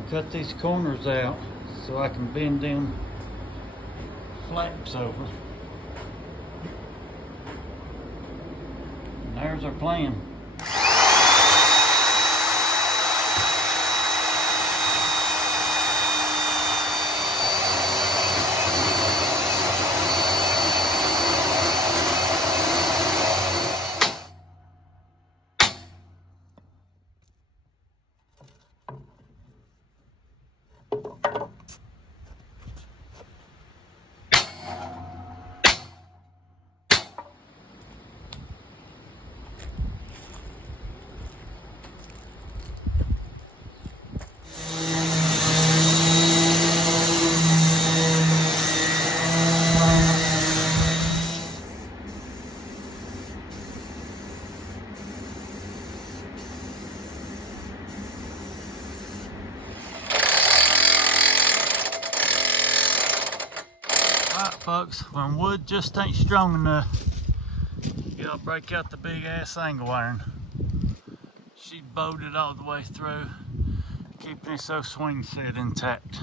gonna cut these corners out so I can bend them flaps over. And there's our plan. Alright folks, when wood just ain't strong enough, you gotta break out the big ass angle iron. She bolted all the way through, keeping it so swing set intact.